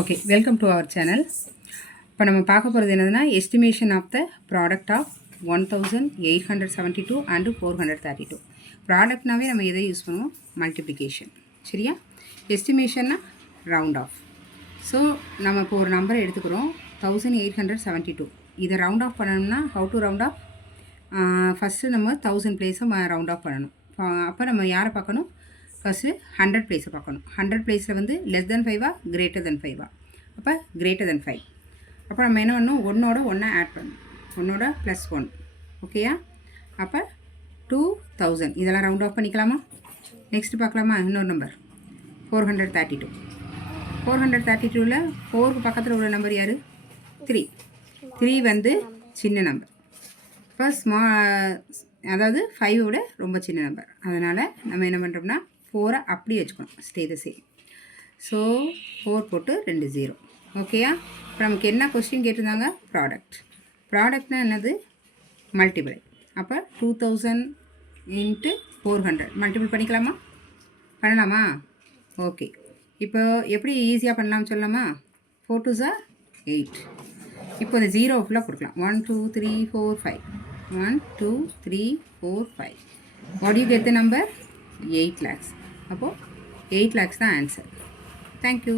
Okay, welcome to our channel. இப்போ நம்ம பார்க்க போகிறது என்னதுன்னா, estimation of the product of 1872 and 432. ப்ராடக்ட்னாவே நம்ம எதை யூஸ் பண்ணுவோம்? மல்டிப்ளிகேஷன். சரியா? எஸ்டிமேஷன்னா ரவுண்ட் ஆஃப். ஸோ நம்ம இப்போ ஒரு நம்பரை எடுத்துக்கிறோம் 1872. இதை ரவுண்ட் ஆஃப் பண்ணணும்னா how to round off? First நம்ம 1000 பிளேஸை ரவுண்ட் ஆஃப் பண்ணணும். அப்போ நம்ம யாரை பார்க்கணும்? ஃபஸ்ட்டு 100 பிளேஸை பார்க்கணும். 100 பிளேஸில் வந்து லெஸ் தென் 5 கிரேட்டர் தென் 5. அப்போ கிரேட்டர் தென் 5. அப்போ நம்ம என்ன பண்ணணும்? ஒன்னோட ஒன்றை ஆட் பண்ணணும். ஒன்னோட +1. ஓகேயா? அப்போ 2000. இதெல்லாம் ரவுண்ட் ஆஃப் பண்ணிக்கலாமா? நெக்ஸ்ட்டு பார்க்கலாமா? இன்னொரு நம்பர் 432. 432ல் 4க்கு பக்கத்தில் உள்ள நம்பர் யார்? 3. 3 வந்து சின்ன நம்பர். இப்போ அதாவது 5 விட ரொம்ப சின்ன நம்பர். அதனால் நம்ம என்ன பண்ணுறோம்னா 4 அப்படி வச்சுக்கணும். Stay the same. ஸோ 4 போட்டு 2 0. ஓகேயா? இப்போ நமக்கு என்ன கொஸ்டின் கேட்டிருந்தாங்க? ப்ராடக்ட்னா என்னது? மல்டிபிள். அப்போ 2000 × 400 மல்டிபிள் பண்ணிக்கலாமா? பண்ணலாமா? ஓகே. இப்போ எப்படி ஈஸியாக பண்ணலாம்னு சொல்லலாமா? 4 2s are 8. இப்போ இந்த 0 ஃபுல்லாக கொடுக்கலாம். 1 2 3 4 5. 1 2 3 4 5. What do you get the number? 8 lakhs. அப்போது 8 lakhs தான் ஆன்சர். தேங்க்யூ.